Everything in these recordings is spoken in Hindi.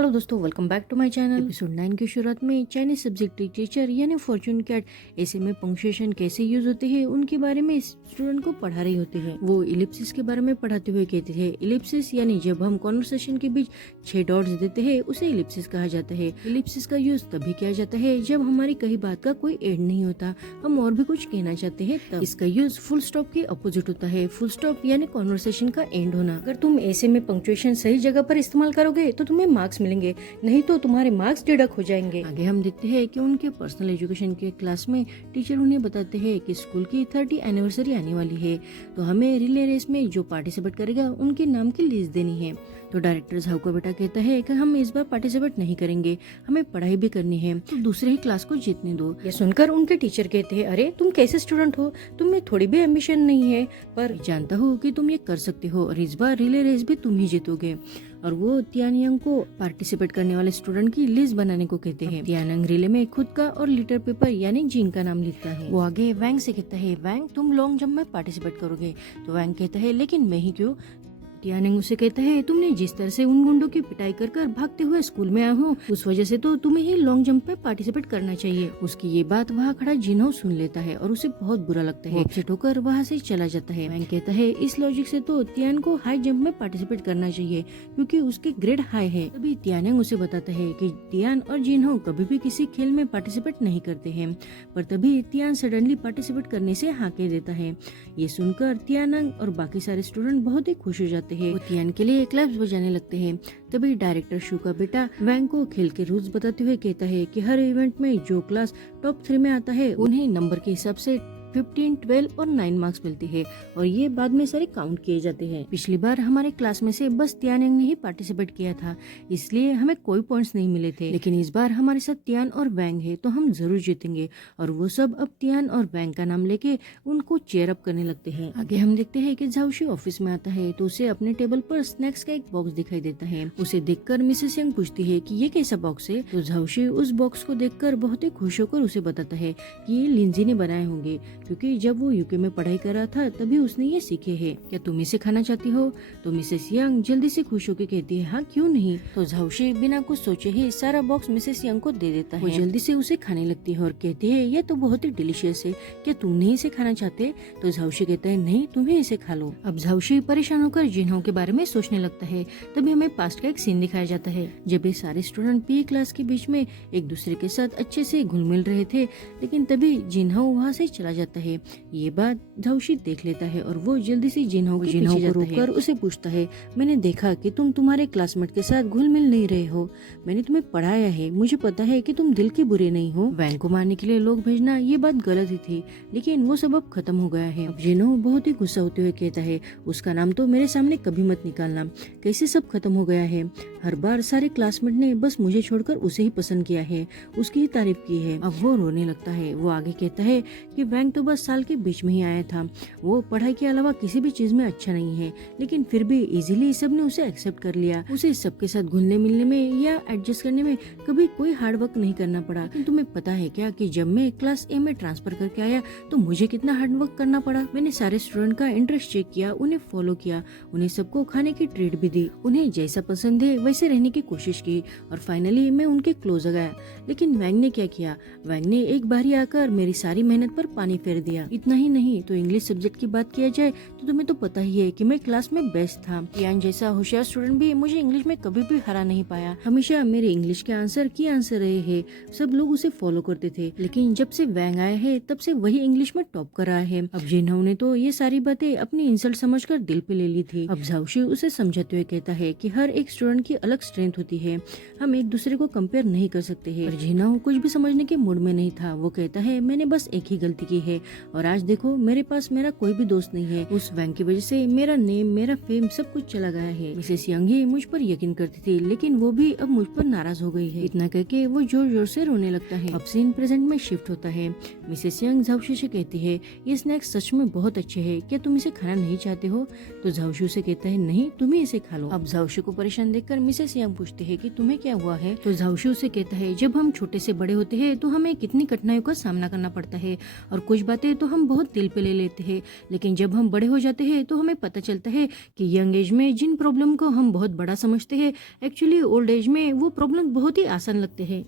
हेलो दोस्तों, welcome back to my channel. Episode 9 की शुरुआत में चाइनीज सब्जेक्ट टीचर यानी फॉर्चून कैट ऐसे में पंक्चुएशन कैसे यूज होते हैं उनके बारे में स्टूडेंट को पढ़ा रही होती है। वो इलिप्सिस के बारे में पढ़ाते हुए कहते हैं, इलिप्सिस यानी जब हम कॉन्वर्सेशन के बीच 6 डॉट्स देते हैं उसे इलिप्सिस कहा जाता है। इलिप्सिस का यूज तभी किया जाता है जब हमारी कही बात का कोई एंड नहीं होता, हम और भी कुछ कहना चाहते हैं तब। इसका यूज फुल स्टॉप के अपोजिट होता है। फुल स्टॉप यानी कॉन्वर्सेशन का एंड होना। अगर तुम ऐसे में पंक्चुएशन सही जगह पर इस्तेमाल करोगे तो तुम्हें मार्क्स मिलेंगे, नहीं तो तुम्हारे मार्क्स डिडक्ट हो जाएंगे। आगे हम देखते हैं कि उनके पर्सनल एजुकेशन के क्लास में टीचर उन्हें बताते हैं कि स्कूल की 30 एनिवर्सरी आने वाली है, तो हमें रिले रेस में जो पार्टिसिपेट करेगा उनके नाम की लिस्ट देनी है। तो डायरेक्टर झाऊ का बेटा कहता है कि हम इस बार पार्टिसिपेट नहीं करेंगे, हमें पढ़ाई भी करनी है, तो दूसरे ही क्लास को जीतने दो। ये सुनकर उनके टीचर कहते हैं, अरे तुम कैसे स्टूडेंट हो, तुम्हें थोड़ी भी एम्बिशन नहीं है, पर जानता हूँ कि तुम ये कर सकते हो और इस बार रिले रेस भी तुम ही जीतोगे। और वो तियानयांग को पार्टिसिपेट करने वाले स्टूडेंट की लिस्ट बनाने को कहते हैं। तियानयांग रिले में खुद का और लीटर पेपर यानी जिन का नाम लिखता है। वो आगे वैंग से कहता है, वैंग तुम लॉन्ग जंप में पार्टिसिपेट करोगे। तो वैंग कहता है, लेकिन मैं ही क्यों। तियानयांग उसे कहता है, तुमने जिस तरह से उन गुंडों की पिटाई कर कर भागते हुए स्कूल में आए हो, उस वजह से तो तुम्हें ही लॉन्ग जंप में पार्टिसिपेट करना चाहिए। उसकी ये बात वहाँ खड़ा जिन्हो सुन लेता है और उसे बहुत बुरा लगता है। अपसेट होकर वहाँ से चला जाता है। वैंग कहता है, इस लॉजिक से तो तियान को हाई जंप में पार्टिसिपेट करना चाहिए क्योंकि उसके ग्रेड हाई है। तभी तियानयांग उसे बताता है कि तियान और जिन्हो कभी भी किसी खेल में पार्टिसिपेट नहीं करते हैं, पर तभी तियान सडनली पार्टिसिपेट करने से हाँ कह देता है। ये सुनकर तियानयांग और बाकी सारे स्टूडेंट बहुत ही खुश हो जाते हैं। वो तियान के लिए क्लैप्स बजाने लगते हैं। तभी डायरेक्टर शू का बेटा वैंग को खेल के रूल्स बताते हुए कहता है कि हर इवेंट में जो क्लास टॉप 3 में आता है उन्हें नंबर के हिसाब से 15, 12 और 9 मार्क्स मिलते हैं और ये बाद में सारे काउंट किए जाते हैं। पिछली बार हमारे क्लास में से बस तियानयांग ने ही पार्टिसिपेट किया था, इसलिए हमें कोई पॉइंट्स नहीं मिले थे, लेकिन इस बार हमारे साथ तियान और वैंग है तो हम जरूर जीतेंगे। और वो सब अब तियान और वैंग का नाम लेके उनको चेयर अप करने लगते हैं। आगे हम देखते हैं कि झाउशी ऑफिस में आता है तो उसे अपने टेबल पर स्नैक्स का एक बॉक्स दिखाई देता है। उसे देखकर मिसेस यंग पूछती है कि ये कैसा बॉक्स है, तो झाउशी उस बॉक्स को देखकर बहुत ही खुश होकर उसे बताता है कि ये लिंजी ने बनाए होंगे, क्योंकि जब वो यूके में पढ़ाई कर रहा था तभी उसने ये सीखे हैं। क्या तुम इसे खाना चाहती हो? तो मिसेस यंग जल्दी से खुश होकर कहती है, हाँ क्यों नहीं। तो झाउशी बिना कुछ सोचे ही सारा बॉक्स मिसेस यंग को दे देता है। वो जल्दी से उसे खाने लगती है और कहती है, ये तो बहुत ही डिलीशियस है, क्या तुम नहीं इसे खाना चाहते? तो झाउशी कहता है, नहीं तुम्हें इसे खा लो। अब झाउशी परेशान होकर जिन्हो के बारे में सोचने लगता है। तभी हमें पास्ट का एक सीन दिखाया जाता है जब ये सारे स्टूडेंट पीई क्लास के बीच में एक दूसरे के साथ अच्छे से घुल मिल रहे थे, लेकिन तभी जिन्हो वहाँ से चला जाता है। ये बात झाउशी देख लेता है और वो जल्दी से जिन्हो को रोककर उसे पूछता है, मैंने देखा कि तुम तुम्हारे क्लासमेट के साथ घुल मिल नहीं रहे हो, मैंने तुम्हें पढ़ाया है, मुझे पता है कि तुम दिल के बुरे नहीं हो। वैंग को मारने के लिए लोग भेजना ये बात गलत ही थी, लेकिन वो सब अब खत्म हो गया है। अब जिन्हो बहुत ही गुस्सा होते हुए कहता है, उसका नाम तो मेरे सामने कभी मत निकालना, कैसे सब खत्म हो गया है, हर बार सारे क्लासमेट ने बस मुझे छोड़कर उसे ही पसंद किया है, उसकी ही तारीफ की है। अब वो रोने लगता है। वो आगे कहता है कि वैंग तो बस साल के बीच में ही आया था, वो पढ़ाई के अलावा किसी भी चीज में अच्छा नहीं है, लेकिन फिर भी इजीली सबने उसे एक्सेप्ट कर लिया। उसे सबके साथ घुलने मिलने में या एडजस्ट करने में कभी कोई हार्ड वर्क नहीं करना पड़ा। लेकिन तुम्हें पता है क्या कि जब मैं क्लास ए में ट्रांसफर करके आया तो मुझे कितना हार्ड वर्क करना पड़ा। मैंने सारे स्टूडेंट का इंटरेस्ट चेक किया, उन्हें फॉलो किया, उन्हें सबको खाने की ट्रीट भी दी, उन्हें जैसा पसंद है वैसे रहने की कोशिश की और फाइनली मैं उनके क्लोज आ गया। लेकिन वैंग ने क्या किया, वैंग ने एक बार ही आकर मेरी सारी मेहनत पर पानी फेर दिया। इतना ही नहीं, तो इंग्लिश सब्जेक्ट की बात किया जाए तो तुम्हें तो पता ही है कि मैं क्लास में बेस्ट था। तियान जैसा होशियार स्टूडेंट भी मुझे इंग्लिश में कभी भी हरा नहीं पाया, हमेशा मेरे इंग्लिश के आंसर की आंसर रहे हैं, सब लोग उसे फॉलो करते थे, लेकिन जब से वैंग आया है तब से वही इंग्लिश में टॉप कर रहा है। अब जिन्हो ने तो ये सारी बातें अपनी इंसल्ट समझकर दिल पे ले ली थी। अब झाउशी उसे समझाते हुए कहता है कि हर एक स्टूडेंट की अलग स्ट्रेंथ होती है, हम एक दूसरे को कंपेयर नहीं कर सकते हैं। पर जिन्हो कुछ भी समझने के मूड में नहीं था। वो कहता है, मैंने बस एक ही गलती की है और आज देखो मेरे पास मेरा कोई भी दोस्त नहीं है, उस वैंग की वजह से मेरा नेम, मेरा फेम सब कुछ चला गया है। मिसेस यंग ही मुझ पर यकीन करती थी, लेकिन वो भी अब मुझ पर नाराज हो गई है। इतना करके वो जोर जोर से रोने लगता है। अब सीन प्रेजेंट में शिफ्ट होता है। मिसेस यंग झाउशी से कहती है, ये स्नैक्स सच में बहुत अच्छे है, क्या तुम इसे खाना नहीं चाहते हो? तो झाउशी से कहता है, नहीं तुम ही इसे खा लो। अब झाउशी को परेशान देखकर मिसेस यांग पूछते हैं कि तुम्हें क्या हुआ है। तो झाओशू उसे कहता है जब हम छोटे से बड़े होते हैं तो हमें कितनी कठिनाइयों का सामना करना पड़ता है और कुछ बातें तो हम बहुत दिल पे ले लेते हैं, लेकिन जब हम बड़े हो जाते हैं तो हमें पता चलता है कि यंग एज में जिन प्रॉब्लम को हम बहुत बड़ा समझते हैं एक्चुअली ओल्ड एज में वो प्रॉब्लम बहुत ही आसान लगते हैं।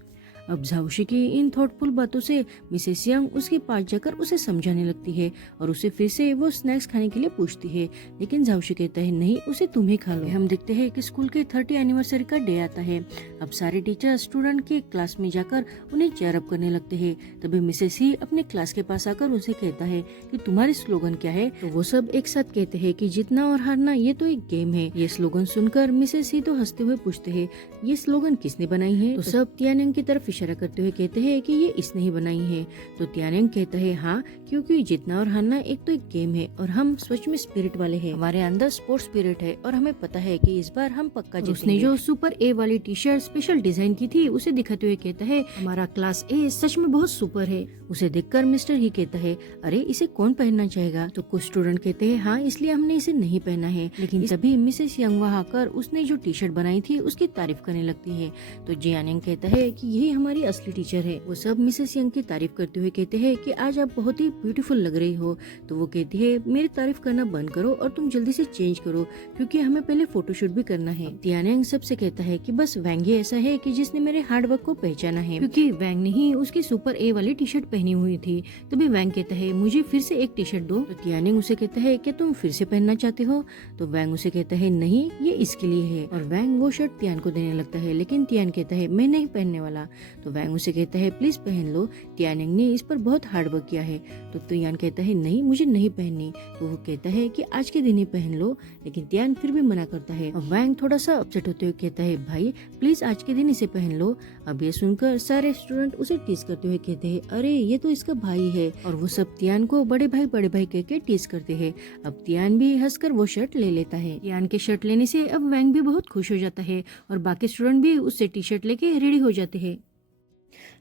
अब झाओशी की इन थॉटफुल बातों से मिसेस यंग उसके पास जाकर उसे समझाने लगती है और उसे फिर से वो स्नैक्स खाने के लिए पूछती है, लेकिन झाओशी कहता है नहीं, उसे तुम ही खा लो। हम देखते हैं कि स्कूल के 30 एनिवर्सरी का डे आता है। अब सारे टीचर स्टूडेंट के क्लास में जाकर उन्हें चेयर अप करने लगते हैं। तभी मिसेस ही अपने क्लास के पास आकर उनसे कहता है कि तुम्हारी स्लोगन क्या है। तो वो सब एक साथ कहते हैं कि जीतना और हारना ये तो एक गेम है। ये स्लोगन सुनकर मिसेस ही तो हंसते हुए पूछते हैं ये स्लोगन किसने बनाई है। तो सब तियानंग की तरफ इशारा करते हुए कहते हैं कि ये इसने ही बनाई है। तो तियानंग कहता है हाँ, क्योंकि जीतना और हारना एक तो एक गेम है और हम सच में स्पिरिट वाले हैं। हमारे अंदर स्पोर्ट्स स्पिरिट है और हमें पता है कि इस बार हम पक्का जीतेंगे। उसने जो सुपर ए वाली टी शर्ट स्पेशल डिजाइन की थी उसे दिखाते हुए कहता है हमारा क्लास ए सच में बहुत सुपर है। उसे देखकर मिस्टर ही कहता है अरे इसे कौन पहनना चाहेगा। तो कुछ स्टूडेंट कहते हैं हाँ, इसलिए हमने इसे नहीं पहना है। लेकिन तभी मिसेस यंग वहाँ आकर उसने जो टी शर्ट बनाई थी उसकी तारीफ करने लगती है। तो जियानिंग कहता है कि यही हमारी असली टीचर है। वो सब मिसेस यंग की तारीफ करते हुए कहते हैं कि आज आप बहुत ही ब्यूटीफुल लग रही हो। तो वो कहती है मेरी तारीफ करना बंद करो और तुम जल्दी से चेंज करो क्योंकि हमें पहले फोटोशूट भी करना है। तियानंग सबसे कहता है कि बस वैंग ही ऐसा है कि जिसने मेरे हार्ड वर्क को पहचाना है, क्योंकि वैंग ने ही उसकी सुपर ए वाली टी शर्ट पहनी हुई थी। तभी वैंग कहता है मुझे फिर से एक टी शर्ट दो। तो तियानंग उसे कहता है क्या तुम फिर से पहनना चाहते हो। तो वैंग उसे कहता है नहीं, ये इसके लिए है। और वैंग वो शर्ट तियान को देने लगता है, लेकिन तियान कहता है मैं नहीं पहनने वाला। तो वैंग उसे कहता है प्लीज पहन लो, तियानंग ने इस पर बहुत हार्ड वर्क किया है। तो तियान कहता है नहीं, मुझे नहीं पहननी। तो वो कहता है कि आज के दिन ही पहन लो, लेकिन तियान फिर भी मना करता है। और वैंग थोड़ा सा अपसेट होते हुए कहता है भाई प्लीज आज के दिन इसे पहन लो। अब ये सुनकर सारे स्टूडेंट उसे टीज करते हुए कहते हैं अरे ये तो इसका भाई है। और वो सब तियान को बड़े भाई कह के टीज करते हैं। अब तियान भी हंसकर वो शर्ट ले लेता है। तियान के शर्ट लेने से अब वैंग भी बहुत खुश हो जाता है और बाकी स्टूडेंट भी उससे टी शर्ट लेके रेडी हो जाते हैं।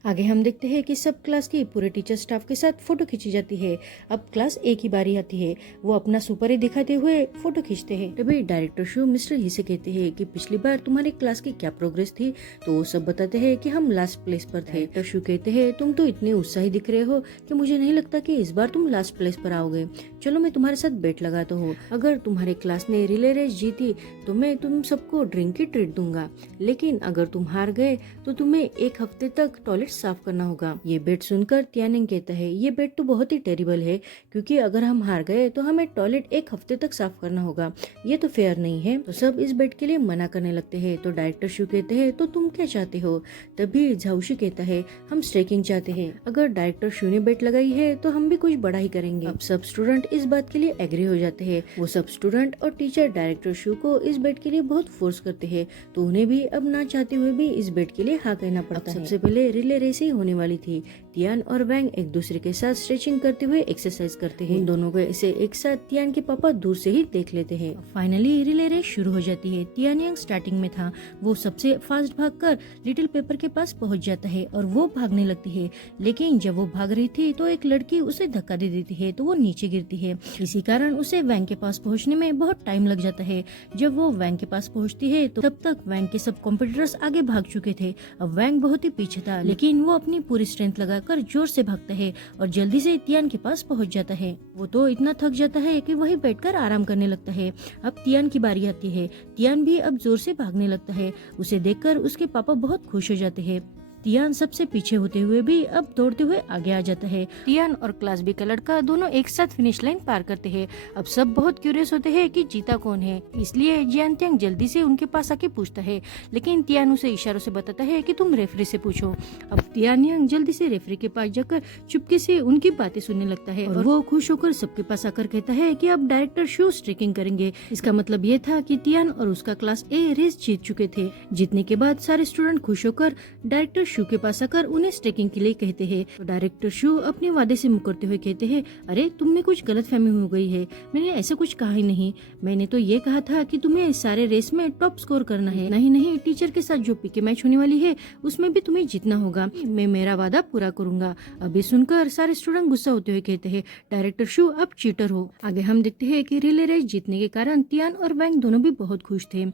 आगे हम देखते हैं कि सब क्लास की पूरे टीचर स्टाफ के साथ फोटो खींची जाती है। अब क्लास ए की बारी आती है। वो अपना सुपर ए दिखाते हुए फोटो खींचते हैं। तभी डायरेक्टर शो मिस्टर ही से कहते हैं कि पिछली बार तुम्हारे क्लास की क्या प्रोग्रेस थी। तो वो सब बताते हैं कि हम लास्ट प्लेस पर थे। डायरेक्टर शो कहते हैं तुम तो इतने उत्साही दिख रहे हो कि मुझे नहीं लगता कि इस बार तुम लास्ट प्लेस पर आओगे। चलो मैं तुम्हारे साथ बेट लगाता हूँ, अगर तुम्हारे क्लास ने रिले रेस जीती तो मैं तुम सबको ड्रिंक की ट्रीट दूंगा, लेकिन अगर तुम हार गए तो तुम्हें एक हफ्ते तक टॉयलेट साफ करना होगा। ये बेट सुनकर तियानंग कहता है ये बेट तो बहुत ही टेरिबल है, क्योंकि अगर हम हार गए तो हमें टॉयलेट एक हफ्ते तक साफ करना होगा, ये तो फेयर नहीं है। तो सब इस बेट के लिए मना करने लगते हैं। तो डायरेक्टर शू कहते हैं तो तुम क्या चाहते हो। तभी झाओशी कहता है हम स्ट्राइकिंग चाहते हैं, अगर डायरेक्टर शू ने बेट लगाई है तो हम भी कुछ बड़ा ही करेंगे। अब सब स्टूडेंट इस बात के लिए एग्री हो जाते हैं। वो सब स्टूडेंट और टीचर डायरेक्टर शू को इस बेट के लिए बहुत फोर्स करते हैं, तो उन्हें भी अब ना चाहते हुए भी इस बेट के लिए हाँ कहना पड़ता है। सबसे पहले रिले रेस ही होने वाली थी। तियान और वैंग एक दूसरे के साथ स्ट्रेचिंग करते हुए एक्सरसाइज करते हैं। दोनों को ऐसे एक साथ तियान के पापा दूर से ही देख लेते हैं। फाइनली रिले रेस शुरू हो जाती है। तियान यंग स्टार्टिंग में था। वो सबसे फास्ट भागकर लिटिल पेपर के पास पहुंच जाता है और वो भागने लगती है, लेकिन जब वो भाग रही थी तो एक लड़की उसे धक्का दे देती है, तो वो नीचे गिरती है। इसी कारण उसे वैंग के पास पहुंचने में बहुत टाइम लग जाता है। जब वो वैंग के पास पहुंचती है तो तब तक वैंग के सब कॉम्पिटिटर्स आगे भाग चुके थे। अब वैंग बहुत ही पीछे था, लेकिन वो अपनी पूरी स्ट्रेंथ लगाकर जोर से भागता है और जल्दी से तियान के पास पहुंच जाता है। वो तो इतना थक जाता है कि वहीं बैठकर आराम करने लगता है। अब तियान की बारी आती है। तियान भी अब जोर से भागने लगता है। उसे देखकर उसके पापा बहुत खुश हो जाते हैं। तियान सबसे पीछे होते हुए भी अब दौड़ते हुए आगे आ जाता है। तियान और क्लास बी का लड़का दोनों एक साथ फिनिश लाइन पार करते हैं। अब सब बहुत क्यूरियस होते हैं कि जीता कौन है, इसलिए जियान तियांग जल्दी से उनके पास आके पूछता है, लेकिन तियान उसे इशारों से बताता है कि तुम रेफरी से पूछो। अब तियान यांग जल्दी से रेफरी के पास जाकर चुपके से उनकी बातें सुनने लगता है और वो खुश होकर सबके पास आकर कहता है कि अब डायरेक्टर शो स्ट्राइकिंग करेंगे। इसका मतलब ये था कि तियान और उसका क्लास ए रेस जीत चुके थे। जीतने के बाद सारे स्टूडेंट खुश होकर डायरेक्टर शू के पास आकर उन्हें स्ट्रेकिंग के लिए कहते हैं। तो डायरेक्टर शू अपने वादे से मुकरते हुए कहते हैं, अरे तुमने कुछ गलतफहमी हो गई है, मैंने ऐसा कुछ कहा ही नहीं। मैंने तो ये कहा था कि तुम्हें सारे रेस में टॉप स्कोर करना है। नहीं, टीचर के साथ जो पीके मैच होने वाली है उसमें भी तुम्हें जीतना होगा। मैं मेरा वादा पूरा करूंगा। अभी सुनकर सारे स्टूडेंट गुस्सा होते हुए कहते हैं, डायरेक्टर शू आप चीटर हो। आगे हम देखते हैं कि रिले रेस जीतने के कारण तियान और वैंग दोनों भी बहुत खुश थे।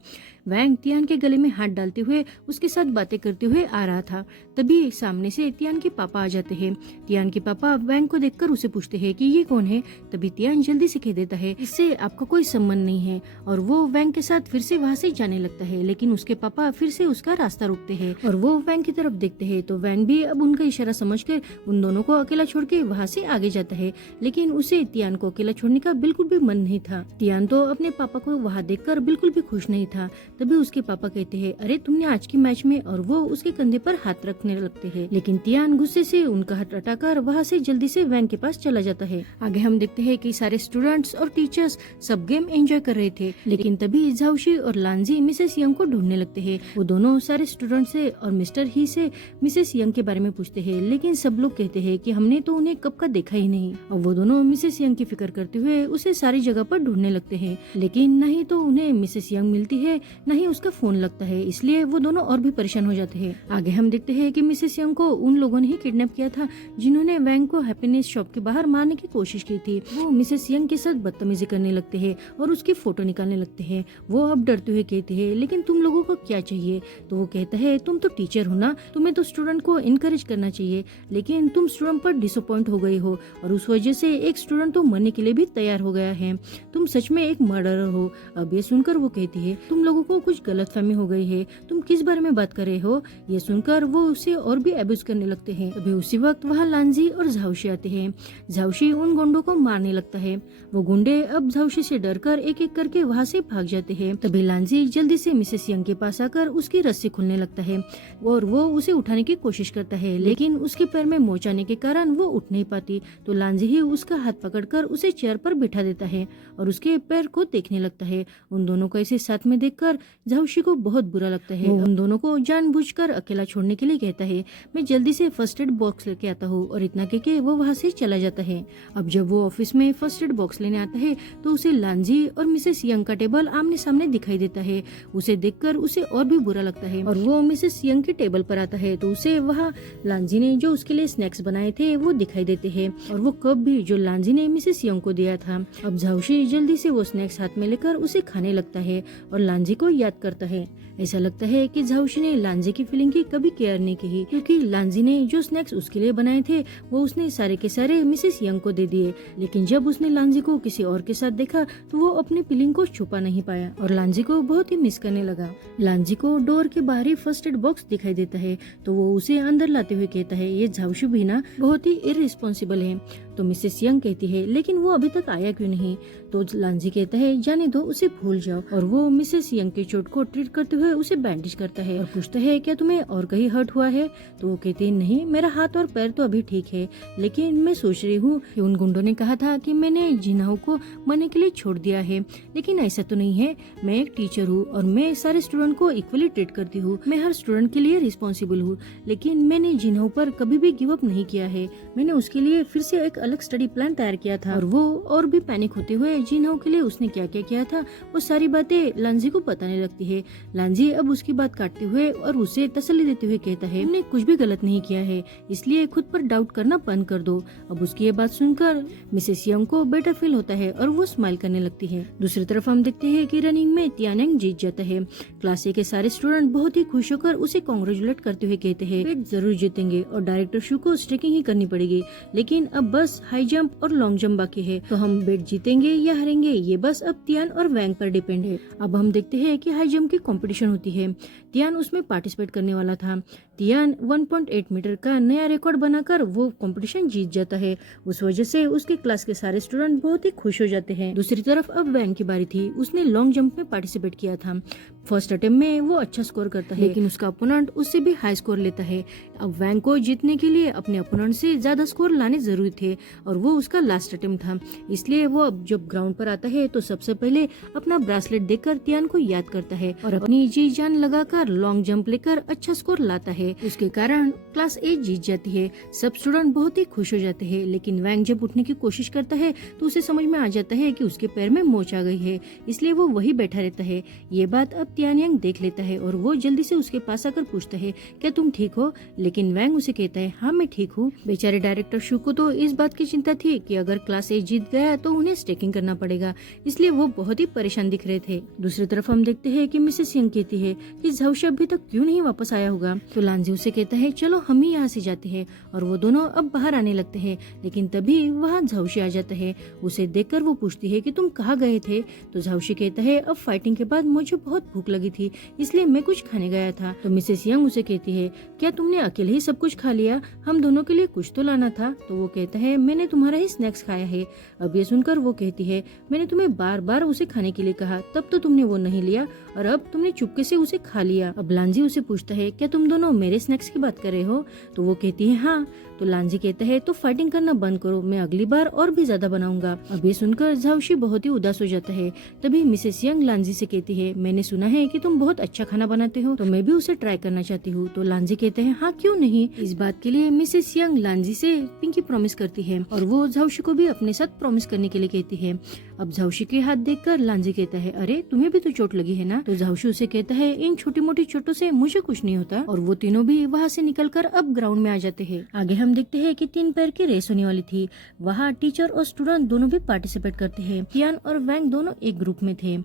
वैंग तियान के गले में हाथ डालते हुए उसके साथ बातें करते हुए आ रहा था। तभी सामने से तियान के पापा आ जाते हैं। तियान के पापा वैंग को देखकर उसे पूछते हैं कि ये कौन है। तभी तियान जल्दी से कह देता है, इससे आपका कोई संबंध नहीं है, और वो वैंग के साथ फिर से वहाँ से जाने लगता है। लेकिन उसके पापा फिर से उसका रास्ता रोकते हैं और वो वैंग की तरफ देखते हैं। तो वैंग भी अब उनका इशारा समझकर उन दोनों को अकेला छोड़ के वहाँ से आगे जाता है। लेकिन उसे तियान को अकेला छोड़ने का बिल्कुल भी मन नहीं था। तियान तो अपने पापा को वहाँ देखकर बिल्कुल भी खुश नहीं था। तभी उसके पापा कहते हैं, अरे तुमने आज की मैच में, और वो उसके कंधे पर हाथ रखने लगते हैं। लेकिन तियान गुस्से से उनका हाथ हटाकर वहाँ से जल्दी से वैंग के पास चला जाता है। आगे हम देखते हैं कि सारे स्टूडेंट्स और टीचर्स सब गेम एंजॉय कर रहे थे। लेकिन तभी झाओशी और लांजी मिसेस यंग को ढूंढने लगते हैं। वो दोनों सारे स्टूडेंट से और मिस्टर ही से मिसेस यंग के बारे में पूछते हैं। लेकिन सब लोग कहते हैं कि हमने तो उन्हें कब का देखा ही नहीं। और वो दोनों मिसेस यंग की फिक्र करते हुए उसे सारी जगह पर ढूंढने लगते हैं। लेकिन न ही तो उन्हें मिसेस यंग मिलती है, न ही उसका फोन लगता है। इसलिए वो दोनों और भी परेशान हो जाते हैं। आगे हम देखते हैं कि मिसेस यंग को उन लोगों ने ही किडनैप किया था जिन्होंने वैंग को हैप्पीनेस शॉप के बाहर मारने की कोशिश की थी। वो मिसेस यंग के साथ बदतमीजी करने लगते हैं और उसकी फोटो निकालने लगते हैं। वो अब डरते हुए कहते हैं, लेकिन तुम लोगों को क्या चाहिए? तो वो कहता है, तुम तो टीचर हो ना, तुम्हें तो स्टूडेंट को इनकरेज करना चाहिए, लेकिन तुम स्टूडेंट पर डिसअपॉइंट हो गई हो और उस वजह से एक स्टूडेंट तो मरने के लिए भी तैयार हो गया है। तुम सच में एक मर्डरर हो। अब ये सुनकर वो कहती है, तुम लोगों को कुछ गलतफहमी हो गई है, तुम किस बारे में बात कर रहे हो? ये सुनकर वो उसे और भी अब्यूज करने लगते हैं। अभी उसी वक्त वहाँ लांजी और झाओशी आते हैं। झाओशी उन गुंडों को मारने लगता है। वो गुंडे अब झाओशी से डरकर एक एक करके वहाँ से भाग जाते हैं। तभी लांजी जल्दी से मिसेस यंग के पास आकर उसकी रस्सी खुलने लगता है और वो उसे उठाने की कोशिश करता है, लेकिन उसके पैर में मोच आने के कारण वो उठ नहीं पाती। तो लांजी ही उसका हाथ पकड़कर उसे चेयर पर बिठा देता है और उसके पैर को देखने लगता है। उन दोनों को ऐसे साथ में देखकर झाओशी को बहुत बुरा लगता है। उन दोनों को जानबूझकर अकेला छोड़ने के लिए कहता है, मैं जल्दी से फर्स्ट एड बॉक्स लेके आता हूँ, और इतना कहके वो वहाँ से चला जाता है। अब जब वो ऑफिस में फर्स्ट एड बॉक्स लेने आता है तो उसे लांजी और मिसेस यंग का टेबल आमने सामने दिखाई देता है। उसे देखकर उसे और भी बुरा लगता है और वो मिसेस यंग के टेबल पर आता है तो उसे वहाँ लांजी ने जो उसके लिए स्नैक्स बनाए थे वो दिखाई देते हैं, और वो कप भी जो लांजी ने मिसेस यंग को दिया था। अब झाओशी जल्दी से वो स्नैक्स हाथ में लेकर उसे खाने लगता है और लांजी को याद करता है। ऐसा लगता है कि झाओशी ने लांजी की फीलिंग की कभी केयर नहीं की, क्योंकि लांजी ने जो स्नैक्स उसके लिए बनाए थे वो उसने सारे के सारे मिसेस यंग को दे दिए। लेकिन जब उसने लांजी को किसी और के साथ देखा तो वो अपनी फीलिंग को छुपा नहीं पाया और लांजी को बहुत ही मिस करने लगा। लांजी को डोर के बाहर ही फर्स्ट एड बॉक्स दिखाई देता है तो वो उसे अंदर लाते हुए कहता है, ये झाओशी भी ना बहुत ही इररिस्पॉन्सिबल है। तो मिसेस यंग कहती है, लेकिन वो अभी तक आया क्यों नहीं? तो लांजी कहता है, जाने दो, उसे भूल जाओ। और वो मिसेस यंग की चोट को ट्रीट करते हुए उसे बैंडेज करता है और पूछता है, क्या तुम्हें और कहीं हर्ट हुआ है? तो वो कहती है, नहीं, मेरा हाथ और पैर तो अभी ठीक है, लेकिन मैं सोच रही हूँ कि उन गुंडों ने कहा था कि मैंने जिन्हाओ को मरने के लिए छोड़ दिया है, लेकिन ऐसा तो नहीं है। मैं एक टीचर हूँ और मैं सारे स्टूडेंट को इक्वली ट्रीट करती हूँ। मैं हर स्टूडेंट के लिए रिस्पॉन्सिबल हूँ, लेकिन मैंने जिन्हाओ पर कभी भी गिव अप नहीं किया है। मैंने उसके लिए फिर से एक अलग स्टडी प्लान तैयार किया था। और वो और भी पैनिक होते हुए जिन्हाओ के लिए उसने क्या क्या किया था वो सारी बातें लांजी को बताने लगती है। लांजी अब उसकी बात काटते हुए और उसे तसल्ली देते हुए कहता है, तुमने कुछ भी गलत नहीं किया है, इसलिए खुद पर डाउट करना बंद कर दो। अब उसकी ये बात सुनकर मिसेस यंग को बेटर फील होता है और वो स्माइल करने लगती है। दूसरी तरफ हम देखते हैं कि रनिंग में तियानंग जीत जाता है। क्लास ए के सारे स्टूडेंट बहुत ही खुश होकर उसे कांग्रेचुलेट करते हुए कहते हैं, वे जरूर जीतेंगे और डायरेक्टर शू को स्ट्रेकिंग ही करनी पड़ेगी, लेकिन अब बस हाई जंप और लॉन्ग जंप बाकी है, तो हम बेट जीतेंगे या हारेंगे ये बस अब तियान और वैंग पर डिपेंड है। अब हम देखते हैं कि हाई जंप की कंपटीशन होती है। तियान उसमें पार्टिसिपेट करने वाला था। तियान 1.8 मीटर का नया रिकॉर्ड बनाकर वो कंपटीशन जीत जाता है। उस वजह से उसके क्लास के सारे स्टूडेंट बहुत ही खुश हो जाते हैं। दूसरी तरफ अब वैंग की बारी थी। उसने लॉन्ग जंप में पार्टिसिपेट किया था। फर्स्ट अटेम्प्ट में वो अच्छा स्कोर करता है, लेकिन उसका अपोनेंट उससे भी हाई स्कोर लेता है। अब वैंग को जीतने के लिए अपने अपोनेंट से ज्यादा स्कोर लाने जरूरी थे, और वो उसका लास्ट अटेम्प्ट था। इसलिए वो अब जब ग्राउंड पर आता है तो सबसे पहले अपना ब्रासलेट देखकर तियान को याद करता है और अपनी जी जान लगाकर लॉन्ग जंप लेकर अच्छा स्कोर लाता है। उसके कारण क्लास 8 जीत जाती है। सब स्टूडेंट बहुत ही खुश हो जाते हैं, लेकिन वैंग जब उठने की कोशिश करता है तो उसे समझ में आ जाता है कि उसके पैर में मोच आ गई है, इसलिए वो वही बैठा रहता है। ये बात अब तियानयांग देख लेता है और वो जल्दी से उसके पास आकर पूछता है, क्या तुम ठीक हो? लेकिन वैंग उसे कहता है, हाँ मैं ठीक हूँ। बेचारे डायरेक्टर शू को तो इस बात की चिंता थी कि अगर क्लास 8 जीत गया तो उन्हें स्टेकिंग करना पड़ेगा, इसलिए वो बहुत ही परेशान दिख रहे थे। दूसरी तरफ हम देखते हैं कि मिसेस यंग कहती है कि झाउशी अभी तक क्यों नहीं वापस आया होगा। तो लांजी उसे कहता है, चलो हम ही यहाँ से जाते हैं, और वो दोनों अब बाहर आने लगते हैं। लेकिन तभी वहाँ झाउशी आ जाता है। उसे देखकर वो पूछती है कि तुम कहाँ गए थे? तो झाउशी कहता है, अब फाइटिंग के बाद मुझे बहुत भूख लगी थी, इसलिए मैं कुछ खाने गया था। तो मिसेस यंग उसे कहती है, क्या तुमने अकेले ही सब कुछ खा लिया? हम दोनों के लिए कुछ तो लाना था। तो वो कहता है, मैंने तुम्हारा ही स्नैक्स खाया है। अब ये सुनकर वो कहती है, मैंने तुम्हें बार बार उसे खाने के लिए कहा, तब तो तुमने वो नहीं लिया और अब तुमने चुपके से उसे खा लिया। अब लांजी उसे पूछता है, क्या तुम दोनों मेरे स्नैक्स की बात कर रहे हो? तो वो कहती है, हाँ। तो लांजी कहता है, तो फाइटिंग करना बंद करो, मैं अगली बार और भी ज्यादा बनाऊंगा। अब ये सुनकर झाउशी बहुत ही उदास हो जाता है। तभी मिसेस यंग लांजी से कहती है, मैंने सुना है कि तुम बहुत अच्छा खाना बनाते हो, तो मैं भी उसे ट्राई करना चाहती हूँ। तो लांजी कहते हैं, हाँ क्यों नहीं। इस बात के लिए मिसेस यंग लांजी से पिंकी प्रॉमिस करती है और वो झाउशी को भी अपने साथ प्रॉमिस करने के लिए कहती है। अब झाउशी के हाथ देखकर लांजी कहता है, अरे तुम्हें भी तो चोट लगी है ना? तो झाउशी उसे कहता है, इन छोटी मोटी चोटों से मुझे कुछ नहीं होता। और वो तीनों भी वहाँ से निकलकर अब ग्राउंड में आ जाते हैं। आगे हम देखते हैं कि 3 पैर की रेस होने वाली थी। वहाँ टीचर और स्टूडेंट दोनों भी पार्टिसिपेट करते हैं। तियान और वैंग दोनों एक ग्रुप में थे।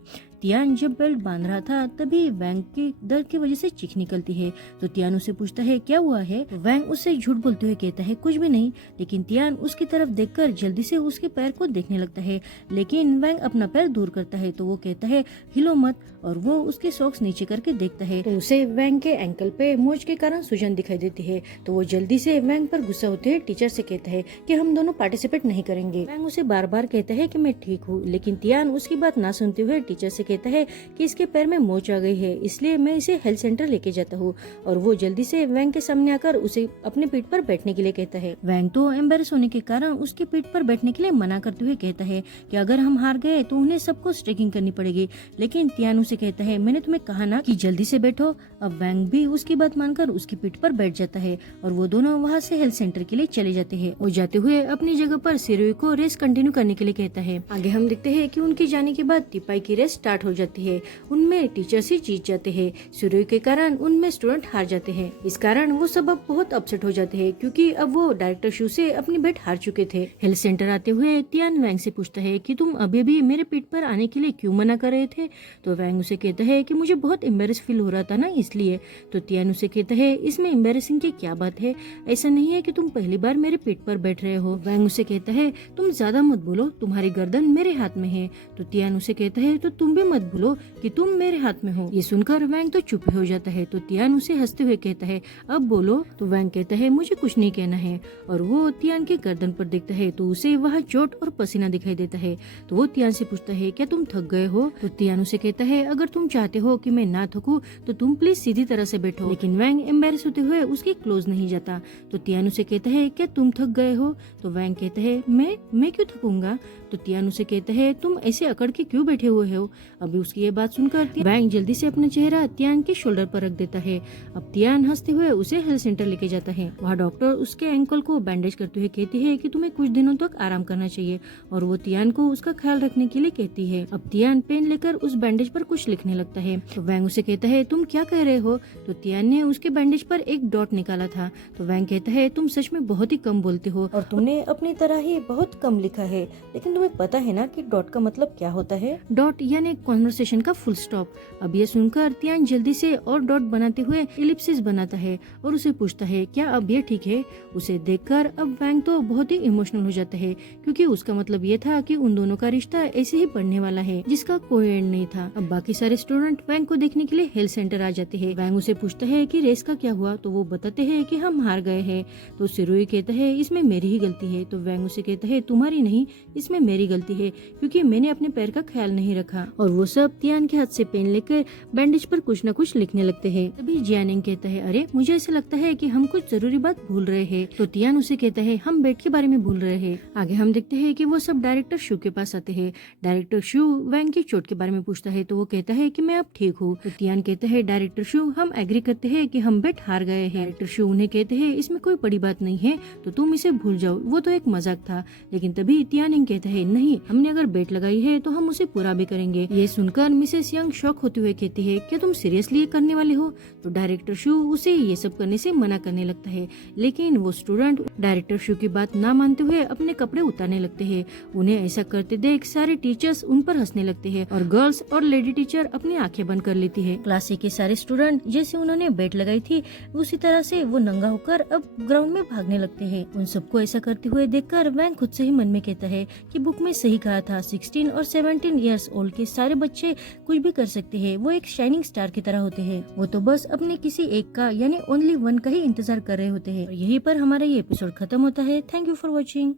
तियान जब बेल्ट बांध रहा था तभी वैंग के दर्द की वजह से चीख निकलती है। तो तियान उसे पूछता है, क्या हुआ है? तो वैंग उससे झूठ बोलते हुए कहता है, कुछ भी नहीं। लेकिन तियान उसकी तरफ देखकर जल्दी से उसके पैर को देखने लगता है, लेकिन वैंग अपना पैर दूर करता है। तो वो कहता है, हिलो मत, और वो उसके सॉक्स नीचे करके देखता है तो उसे वैंग के एंकल पे मोच के कारण सूजन दिखाई देती है। तो वो जल्दी से वैंग पर गुस्सा होते हुए टीचर से कहता है कि हम दोनों पार्टिसिपेट नहीं करेंगे। वैंग उसे बार बार कहता है कि मैं ठीक हूँ, लेकिन तियान उसकी बात ना सुनते हुए टीचर से कहता है कि इसके पैर में मोच आ गई है, इसलिए मैं इसे हेल्थ सेंटर लेके जाता हूँ। और वो जल्दी से वैंग के सामने आकर उसे अपने पीठ पर बैठने के लिए कहता है। वैंग तो एम्बेरस होने के कारण उसके पीठ पर बैठने के लिए मना करते हुए कहता है कि अगर हम हार गए तो उन्हें सबको स्ट्रेकिंग करनी पड़ेगी। लेकिन तियान उसे कहता है, मैंने तुम्हें कहा ना कि जल्दी से बैठो। अब वैंग भी उसकी बात मानकर उसकी पीठ पर बैठ जाता है और वो दोनों वहाँ से हेल्थ सेंटर के लिए चले जाते हैं। और जाते हुए अपनी जगह पर सिरोई को रेस कंटिन्यू करने के लिए कहता है। आगे हम देखते हैं कि उनके जाने के बाद तिपाई की रेस स्टार्ट हो जाती है। उनमें टीचर से जीत जाते हैं। सिरोई के कारण उनमें स्टूडेंट हार जाते हैं। इस कारण वो सब अब बहुत अपसेट हो जाते हैं, क्योंकि अब वो डायरेक्टर शू से अपनी बेट हार चुके थे। हेल्थ सेंटर आते हुए तियान वैंग से पूछता है कि तुम अभी भी मेरे पीठ पर आने के लिए क्यों मना कर रहे थे? तो वैंग उसे कहता है कि मुझे बहुत एम्बेरस फील हो रहा था ना, इसलिए। तो तियान उसे कहता है, इसमें एम्बेरसिंग की क्या बात है? ऐसा नहीं है कि तुम पहली बार मेरे पीठ पर बैठ रहे हो। वैंग उसे कहता है, तुम ज्यादा मत बोलो, तुम्हारी गर्दन मेरे हाथ में है। तो तियान उसे कहता है, तो तुम भी मत बोलो कि तुम मेरे हाथ में हो। ये सुनकर वैंग तो चुप हो जाता है। तो तियान उसे हंसते हुए कहता है, अब बोलो। तो वैंग कहता है, मुझे कुछ नहीं कहना है। और वो तियान के गर्दन पर देखता है तो उसे वहाँ चोट और पसीना दिखाई देता है। तो वो तियान से पूछता है, क्या तुम थक गए हो? तो तियान उसे कहता है, अगर तुम चाहते हो कि मैं ना थकूं तो तुम प्लीज सीधी तरह से बैठो। लेकिन वैंग एम्बेरस होते हुए उसके क्लोज नहीं जाता। तो तियान उसे कहता है, क्या तुम थक गए हो? तो वैंग कहता है, मैं क्यों थकूंगा? तो तियान उसे कहता है, तुम ऐसे अकड़ के क्यों बैठे हुए हो? अभी उसकी ये बात सुनकर वैंग जल्दी से अपना चेहरा तियान के शोल्डर पर रख देता है। अब तियान हंसते हुए उसे हेल्थ सेंटर लेके जाता है। वहाँ डॉक्टर उसके एंकल को बैंडेज करते हुए कहती है कि तुम्हें कुछ दिनों तक आराम करना चाहिए, और वो तियान को उसका ख्याल रखने के लिए कहती है। अब तियान पेन लेकर उस बैंडेज पर कुछ लिखने लगता है। तो वैंग उसे कहता है, तुम क्या कह रहे हो? तो तियान ने उसके बैंडेज पर एक डॉट निकाला था। तो वैंग कहता है, तुम सच में बहुत ही कम बोलते हो और तुमने अपनी तरह ही बहुत कम लिखा है, लेकिन तुम्हें पता है ना कि डॉट का मतलब क्या होता है? डॉट यानी कॉन्वर्सेशन का फुल स्टॉप। अब ये सुनकर तियान जल्दी से और डॉट बनाते हुए इलिप्सिस बनाता है और उसे पूछता है, क्या अब ये ठीक है? उसे देखकर अब वैंग तो बहुत ही इमोशनल हो जाता है, क्योंकि उसका मतलब ये था कि उन दोनों का रिश्ता ऐसे ही बढ़ने वाला है, जिसका कोई एंड नहीं था। अब बाकी सारे स्टूडेंट वैंग को देखने के लिए हेल्थ सेंटर आ जाते हैं। वैंग उसे पूछता है कि रेस का क्या हुआ? तो वो बताते हैं कि हम हार गए हैं। तो सिरोई कहता है, इसमें मेरी ही गलती है। तो वैंग उसे कहता है, तुम्हारी नहीं, इसमें मेरी गलती है, क्योंकि मैंने अपने पैर का ख्याल नहीं रखा। और वो सब तियान के हाथ से पेन लेकर बैंडेज पर कुछ न कुछ लिखने लगते हैं। तभी जियानिंग कहता है, अरे मुझे ऐसा लगता है कि हम कुछ जरूरी बात भूल रहे हैं। तो तियान उसे कहता है, हम बेड के बारे में भूल रहे हैं। आगे हम देखते हैं कि वो सब डायरेक्टर शू के पास आते हैं। डायरेक्टर शू वैंग की चोट के बारे में पूछता है तो वो कहता है कि मैं अब ठीक हूँ। तो तियान कहता है, डायरेक्टर शू हम एग्री करते हैं कि हम बेट हार गए हैं। डायरेक्टर शू उन्हें कहते हैं, इसमें कोई बड़ी बात नहीं है, तो तुम इसे भूल जाओ, वो तो एक मजाक था। लेकिन तभी तियानिंग कहता है, नहीं, हमने अगर बेट लगाई है तो हम उसे पूरा भी करेंगे। ये सुनकर मिसेस यंग शॉक होते हुए कहती है, क्या तुम सीरियसली ये करने वाले हो? तो डायरेक्टर शू उसे ये सब करने से मना करने लगता है। लेकिन वो स्टूडेंट डायरेक्टर शू की बात ना मानते हुए अपने कपड़े उतारने लगते हैं। उन्हें ऐसा करते देख सारे टीचर्स उन पर हंसने लगते हैं और गर्ल्स और लेडी टीचर अपनी आंखें बंद कर लेती है। क्लास के सारे स्टूडेंट जैसे उन्होंने बेट लगाई थी उसी तरह से वो नंगा होकर अब ग्राउंड में भागने लगते हैं। उन सबको ऐसा करते हुए देखकर वैंग खुद से ही मन में कहता है कि बुक में सही कहा था, 16 और 17 इयर्स ओल्ड के सारे बच्चे कुछ भी कर सकते हैं। वो एक शाइनिंग स्टार की तरह होते हैं। वो तो बस अपने किसी एक का यानी ओनली वन का ही इंतजार कर रहे होते हैं। यहीं पर हमारा ये एपिसोड खत्म होता है। Thank you for watching.